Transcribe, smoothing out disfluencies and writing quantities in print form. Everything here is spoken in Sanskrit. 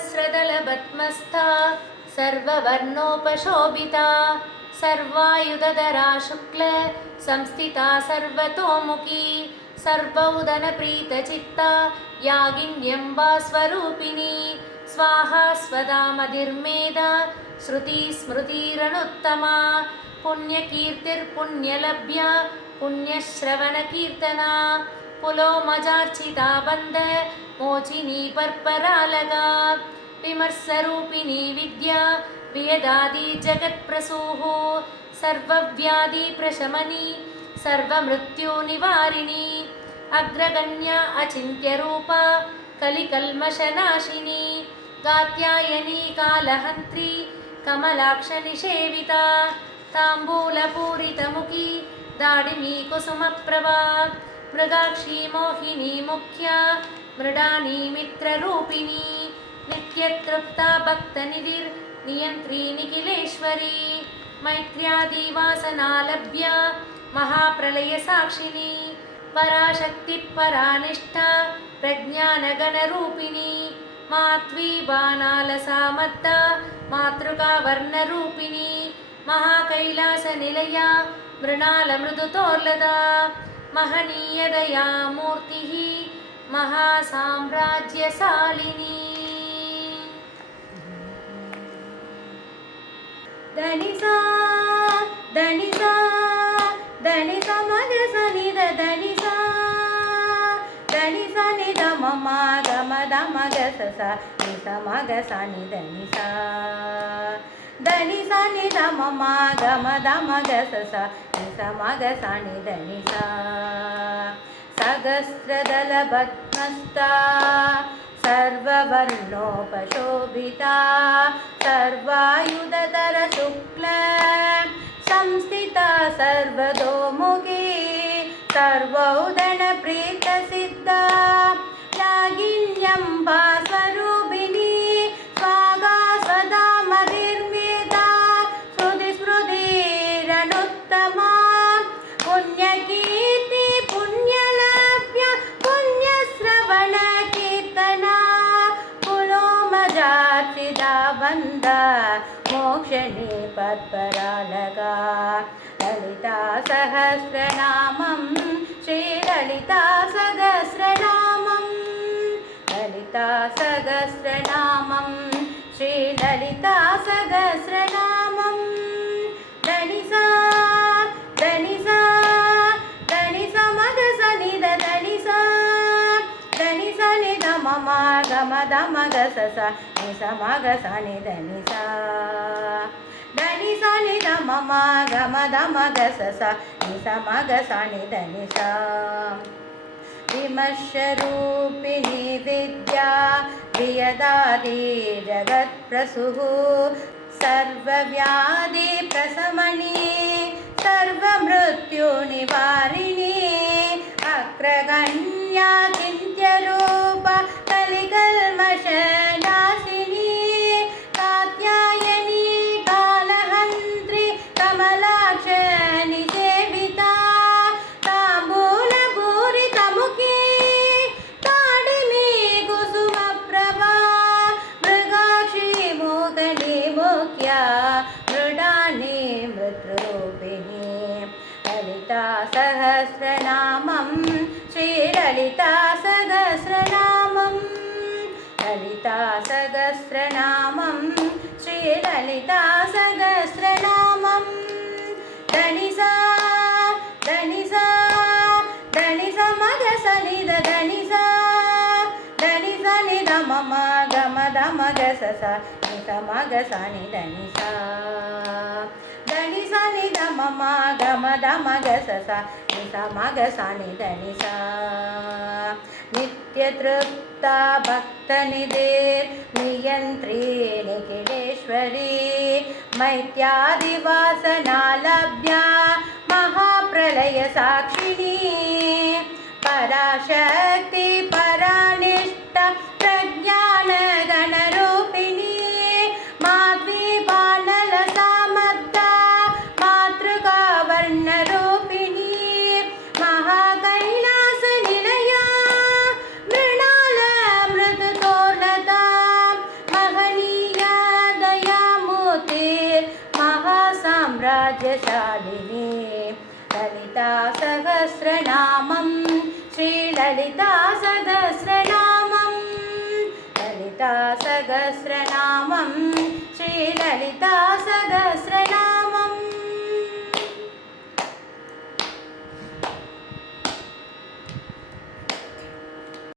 सहस्रदलपद्मस्था सर्ववर्णोपशोभिता सर्वायुधधरा शुक्ल संस्थिता सर्वतोमुखी सर्वौदनप्रीतचित्ता यागिन्यम्बा स्वरूपिणी स्वाहा स्वदा मधिर्मेधा श्रुतिस्मृतिरनुत्तमा पुण्यकीर्तिर्पुण्यलभ्या पुण्यश्रवणकीर्तना पुलोमजार्चिता बन्ध मोचिनी पर्परालगा विमर्शरूपिणी विद्या वेदादि जगत्प्रसूः सर्वव्याधिप्रशमनी सर्वमृत्युनिवारिणी अग्रगण्या अचिन्त्यरूपा कलिकल्मषनाशिनी कात्यायनी कालहन्त्री कमलाक्षनिषेविता ताम्बूलपूरितमुखी दाडिमी कुसुमप्रभा मृगाक्षी मोहिनी मुख्या मृडानी मित्ररूपिणी नित्यतृप्ता भक्तनिधिर्नियन्त्री निखिलेश्वरी मैत्र्यादिवासनालभ्या महाप्रलयसाक्षिणी पराशक्तिपरानिष्ठा प्रज्ञानगणरूपिणी मात्वी बाणालसामत्ता मातृकावर्णरूपिणी महाकैलासनिलया मृणालमृदुतोर्लदा महनीयदया मूर्तिः महासाम्राज्यशालिनी दनिसा दनिसा दनिसा मगसनिद दनिसा दनिसा निद मम गमद मगससा निसा मगसनि दनिसा दनिसा निद मम गमद मगससा निसा मगसनि दनिसा सहस्रदलपद्मस्था सर्ववर्णोपशोभिता सर्वायुधधर शुक्ल संस्थिता सर्वतोमुखी सर्वौदनप्रीतसिद्धा यागिन्यम्बा स्वरूपिणी स्वागा स्वदा मधिर्मेधा श्रुतिस्मृतिरनुत्तमा पुण्यकीर्ति पुण्यलभ्य पुण्यश्रवणकीर्तना पुलोमजार्चिता बन्ध मोक्षणी पर्परालगा ललिता सहस्रनामं श्रीललिता सहस्रनामं ललिता सहस्रनामं श्रीललिता सहस्रनामं दनिसा दनिसा दनिसा मगसनिद दनिसा दनिसा निद मम गमद मगससा निसा मगसनि दनिसा दनिसा निद मम गमद मगससा निसा मगसनि दनिसा विमर्शरूपिणी विद्या वियदादि जगत्प्रसूः सर्वव्याधिप्रशमनी सर्वमृत्युनिवारिणी अग्रगण्या चिन्त्यरूपा कलिकल्मषनाशिनी कात्यायनी कालहन्त्री कमलाक्षनिसेविता ताम्बूलपूरितमुखी ताडिमी कुसुमप्रभा मृगाक्षी मोहिनी मुख्या मृडानी मृत्युरूपिणी ललिता सहस्रनामं श्रीललिता सहस्रनामं ललिता सहस्रनामं श्रीललिता सहस्रनामं दनिसा दनिसा दनिसा मगसनिद दनिसा दनिसा निद मम गमद मगससा निसा मगसनि दनिसा दनिसा निद मम गमद मगससा निसा मगसनि दनिसा नित्यतृप्ता भक्तनिधिर्नियन्त्री निखिलेश्वरी मैत्यादिवासनालभ्या महाप्रलयसाक्षिणी पराशक्ति परानिष्ठा प्रज्ञानगणरूपिणी माध्वी बाणलसामत्ता मातृकावर्णरूपिणी महाकैलासनिलया मृणालमृदुतोर्लता शालिनी ललिता सहस्रनामं श्रीललिता सहस्रनामं ललिता सहस्रनामं श्रीललिता सहस्रनामं